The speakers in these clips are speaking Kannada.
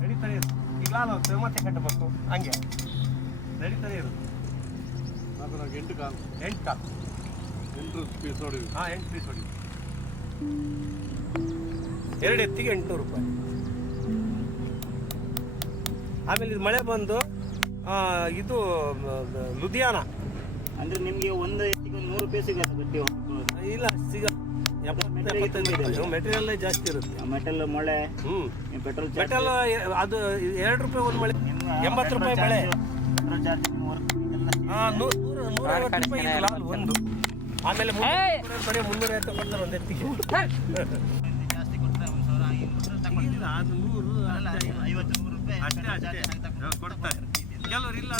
ನಡೀತಾನೆ ಇರು. ಈಗ ಲಾಲ್ ಹೋಗ್ತೇವೆ ಮತ್ತೆ ಕಟ್ಟಬೇಕು ಹಂಗೆ ನಡೀತಾನೆ ಇರು. ಅದು ನಾವು 8 ಕಾಲು 8 ಕಾಲು 8 ಪೀಸ್ ಹೊಡಿವಿ. 8 ಪೀಸ್ ಹೊಡಿ. 2 ಎತ್ತಿಗೆ 800 ರೂಪಾಯಿ. ಆಮೇಲೆ ಇದು ಮಳೆ ಬಂದು ಇದು ಲುಧಿಯಾನ ಅಂದ್ರೆ ನಿಮಗೆ ಒಂದು ಎತ್ತಿಗೆ 100 ರೂಪಾಯಿ ಸಿಗುತ್ತೆ ಗಟ್ಟಿ. ಇಲ್ಲ ಸಿಗ 70-75 ಮೆಟೀರಿಯಲ್ ಜಾಸ್ತಿ ಇರುತ್ತೆ. ಮೆಟಲ್ ಮೊಳೆ ಪೆಟ್ರೋಲ್ ಮೆಟಲ್ ಅದು 2 ರೂಪಾಯಿ ಒಂದು ಮಳೆ, 80 ರೂಪಾಯಿ ಮಳೆ, ಪೆಟ್ರೋಲ್ ಚಾರ್ಜ್ 150 ರೂಪಾಯಿ ಇದು ಲಾಲ್ ಒಂದು. ಆಮೇಲೆ 350 ಕೊಡ್ತಾರೆ ಒಂದು ಎತ್ತಿಗೆ. ಜಾಸ್ತಿ ಕೊಡ್ತಾರೆ 1,000 ತಗೊಂಡಿಲ್ಲ ಅದು 100 ರೂಪಾಯಿ ಅಷ್ಟೇ ಕೊಡ್ತಾರೆ. ಕೆಲವರು ಇಲ್ಲ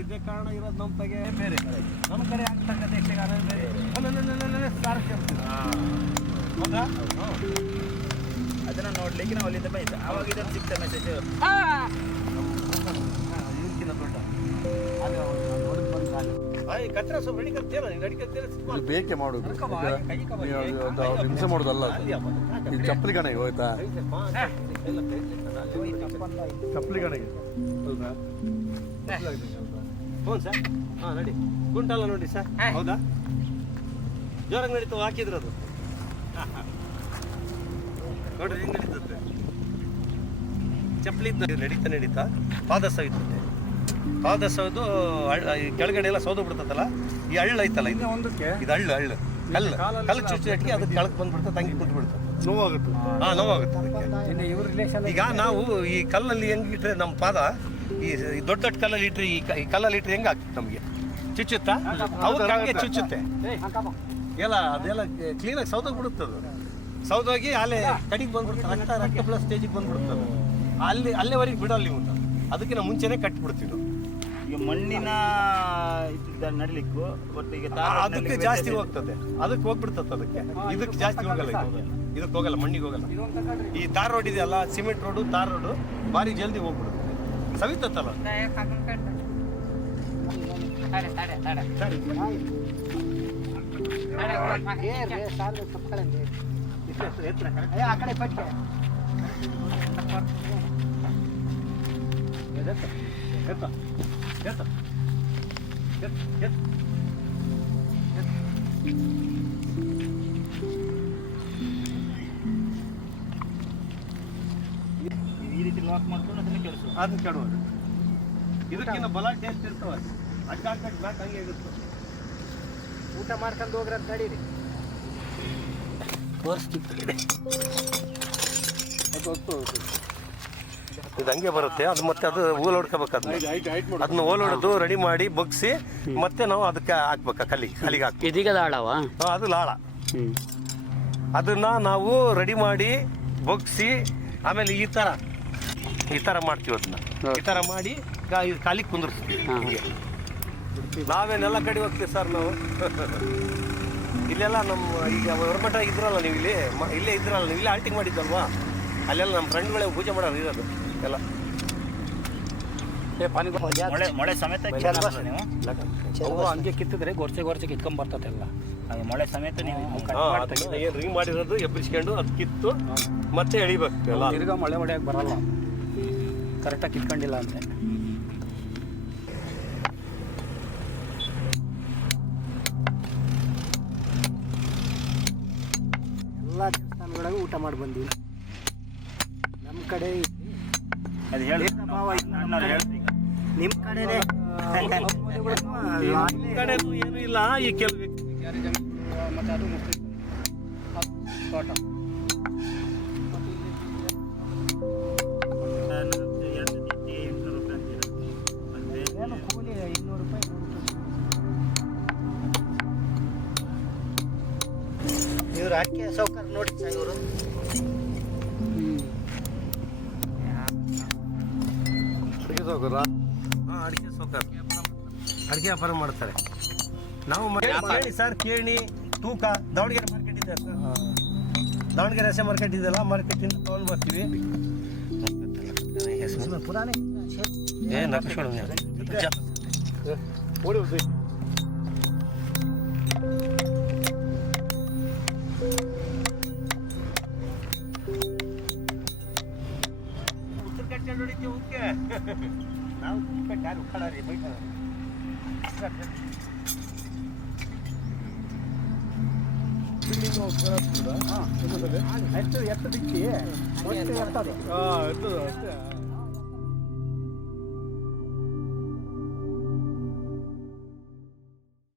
ಇದೇ ಕಾರಣ ಇರೋದು ನಮ್ಮ ತಗೆ ಬೇರೆ, ನಮ್ಮ ಕಡೆ ಆಗ್ತಕ್ಕಂಥ ಯಕ್ಷಗಾನ ಬೇರೆ. ಹೌದಾ? ಅದನ್ನ ನೋಡ್ಲಿಕ್ಕೆ ನಾವು ಅಲ್ಲಿಂದ ಬಂದಿದ್ದೆ. ಆವಾಗ ಇದನ್ನು ಸಿಗ್ತಾ ಮೆಸೇಜ್ ಇವ್ರಿಗಿಂತ ದೊಡ್ಡ ಕಚ್ಚರ ಸ್ವಲ್ಪ ನಡಿಕತ್ತೇನ ಇದು ಬೇಕೆ ಮಾಡೋದು, ಅವ್ರು ಹಿಂಸೆ ಮಾಡೋದಲ್ಲ. ಇದು ಚಪ್ಪಲಿ ಕಣಗೆ ಹೋಯ್ತಾ, ಚಪ್ಪಲಿ ಕಣಗೆ ಹೌದಾ? ಹ್ಞೂ ಸರ್. ನಡಿ ಕುಂಟಲ್ಲ ನೋಡಿ ಸರ್. ಹೌದಾ? ಜೋರಾಗಿ ನಡೀತು ಹಾಕಿದ್ರು ಅದು ನೋಡ್ರಿ ಹೆಂಗ್ ನಡೀತದೆ. ಚಪ್ಪಲಿ ನಡೀತಾ ಪಾದ ಸವಿತದೆ. ಪಾದ ಸೌದು ಕೆಳಗಡೆ ಎಲ್ಲ ಸೌದು ಬಿಡ್ತದಲ್ಲ, ಈ ಹಳ್ಳ ಐತಲ್ಲ ಇದು ಇದು ಹಳ್ಳು ಕಲ್ಲು ಚುಚ್ಚಿಗೆ ಅದು ಕೆಳಗೆ ಬಂದ್ಬಿಡ್ತದೆ, ತಂಗಿ ಕುಂತು ಬಿಡ್ತದೆ, ನೋವಾಗುತ್ತೆ. ನೋವಾಗುತ್ತೆ ಅದಕ್ಕೆ. ಈಗ ನಾವು ಈ ಕಲ್ಲಲ್ಲಿ ಹೆಂಗಿಟ್ರೆ ನಮ್ಮ ಪಾದ ಈ ದೊಡ್ಡ ದೊಡ್ಡ ಕಲ್ಲಲ್ಲಿ ಇಟ್ರೆ ಈ ಕಲ್ಲಲ್ಲಿ ಇಟ್ರೆ ಹೆಂಗೆ ಆಗ್ತದೆ ನಮಗೆ ಚುಚ್ಚುತ್ತಾ? ಅವ್ರಿಗೆ ಹಂಗೆ ಚುಚ್ಚುತ್ತೆ ಎಲ್ಲ, ಅದೆಲ್ಲ ಕ್ಲೀನಾಗಿ ಸೌದೋಗಿ ಬಿಡುತ್ತದು. ಸೌದೋಗಿ ಅಲ್ಲೇ ಕಡಿಗೆ ಬಂದ್ಬಿಡ್ತದೆ, ರಕ್ತ ಪ್ಲಸ್ ಸ್ಟೇಜಿಗೆ ಬಂದ್ಬಿಡ್ತದೆ. ಅಲ್ಲೇವರೆಗೆ ಬಿಡಲ್ಲ ನೀವು, ಅದಕ್ಕಿಂತ ಮುಂಚೆನೇ ಕಟ್ಟಿಬಿಡ್ತೀವಿ ನಾವು. ಈಗ ಮಣ್ಣಿನ ನಡಿಲಿಕ್ಕೂ ಒಟ್ಟಿಗೆ ಅದಕ್ಕೆ ಜಾಸ್ತಿ ಹೋಗ್ತದೆ, ಅದಕ್ಕೆ ಹೋಗ್ಬಿಡ್ತದೆ. ಇದಕ್ಕೆ ಜಾಸ್ತಿ ಹೋಗಲ್ಲ, ಇದಕ್ಕೆ ಹೋಗಲ್ಲ, ಮಣ್ಣಿಗೆ ಹೋಗಲ್ಲ. ಈ ತಾರ್ ರೋಡ್ ಇದೆಯಲ್ಲ, ಸಿಮೆಂಟ್ ರೋಡು, ತಾರ್ ರೋಡು ಭಾರಿ ಜಲ್ದಿ ಹೋಗ್ಬಿಡುತ್ತೆ, ಸವಿತತ್ತಲ್ಲ. ಈ ರೀತಿ ಲಾಕ್ ಮಾಡ್ಕೊಂಡು ಅದನ್ನ ಕೆಡಿಸು. ಅದನ್ನ ಕೆಡುವುದು. ಇದಕ್ಕಿಂತ ಬಲ ಟೇಸ್ಟ್ ಇರ್ತವೆ. ಅಡ್ಡ ಬ್ಯಾಕ್ ಹಂಗೆ ಇರುತ್ತೆ. ಊಟ ಮಾಡ್ಕೊಂಡು ಹೋಗ್ರ ಅಂತ ನಡೀರಿ. ಇದು ಹಂಗೆ ಬರುತ್ತೆ. ಅದು ಮತ್ತೆ ಅದು ಓಲ್ ಹೊಡ್ಕೋಬೇಕು. ಅದನ್ನ ಓಲ್ ಹೊಡೆದು ರೆಡಿ ಮಾಡಿ ಬಗ್ಸಿ ಮತ್ತೆ ನಾವು ಅದಕ್ಕೆ ಹಾಕ್ಬೇಕು, ಕಲ್ಲಿಗೆ ಹಾಕಿ. ಇದೀಗ ಲಾಳವ ಅದು ಲಾಳ. ಅದನ್ನ ನಾವು ರೆಡಿ ಮಾಡಿ ಬಗ್ಸಿ ಆಮೇಲೆ ಈ ಥರ ಮಾಡ್ತೀವಿ. ಅದನ್ನ ಈ ಥರ ಮಾಡಿ ಕಾಲಿಗೆ ಕುಂದಿರ್ತೀವಿ. ಹಂಗೆ ನಾವೇನೆಲ್ಲ ಕಡೆ ಹೋಗ್ತೀವಿ ಸರ್ ನಾವು. ಇಲ್ಲೆಲ್ಲ ನಮ್ಮ ಈಗ ಹೊರಮಠ ಇದ್ರಲ್ಲ ನೀವು, ಇಲ್ಲೇ ಇದ್ರಲ್ಲ ನೀವು, ಇಲ್ಲೇ ಆಲ್ಟಿಂಗ್ ಮಾಡಿದ್ದಲ್ವಾ, ಅಲ್ಲೆಲ್ಲ ನಮ್ಮ ಫ್ರೆಂಡ್ಗಳೇ ಪೂಜೆ ಮಾಡೋರು ಇರೋದು ಎಲ್ಲ. ಮೊಳೆ ಸಮೇತ ನೀವು ಹಂಗೆ ಕಿತ್ತಿದ್ರೆ ಗೊರ್ಚೆ ಕಿತ್ಕೊಂಡ್ ಎಲ್ಲ ಮೊಳೆ ಸಮೇತ ನೀವು ಏನು ರಿಂಗ್ ಮಾಡಿರೋದು ಎಬ್ಬರಿಸ್ಕೊಂಡು ಅದು ಕಿತ್ತು ಮತ್ತೆ ಎಳಿಬೇಕು. ಎಲ್ಲ ತಿರ್ಗಾ ಮಳೆ ಹೊಡೆಯಕ್ಕೆ ಬರಲ್ಲ, ಕರೆಕ್ಟಾಗಿ ಕಿತ್ಕೊಂಡಿಲ್ಲ ಅಂತ. ಎಲ್ಲ ದೇವಸ್ಥಾನಗಳಾಗ ಊಟ ಮಾಡಿ ಬಂದೀವಿ. ನಮ್ಮ ಕಡೆ ಅದು ಹೇಳಿ ನಿಮ್ಮ ಕಡೆನೇ ಕಡೆನೂ ಏನೂ ಇಲ್ಲ. ಈ ಕೆಲವು ಮತ್ತೆ ಅದು ತೋಟ ಇವ್ರು ಅಡಿಕೆ ಸೌಕರ್ಯ ನೋಡಿ ಇವರು ಅಡಿಕೆ ಸೌಕರ್ಯ ಅಡಿಕೆ ವ್ಯಾಪಾರ ಮಾಡ್ತಾರೆ. ನಾವು ಕೇಳಿ ಸರ್, ಕೇಳಿ ತೂಕ ದಾವಣಗೆರೆ ಮಾರ್ಕೆಟ್ ಇದೆ ಸರ್, ದಾವಣಗೆರೆ ರಸ್ತೆ ಮಾರ್ಕೆಟ್ ಇದೆಲ್ಲ, ಮಾರ್ಕೆಟಿಂದ ತೊಗೊಂಡು ಬರ್ತೀವಿ. ಪುರಾಣ ನಕ್ಷ ನಾವು ಯಾರು ಉಕ್ಕಡಾರಿ ಬೈತಾರೆ ಎತ್ತು ದಿಕ್ಕಿ ಎತ್ತದು ಅಷ್ಟೇ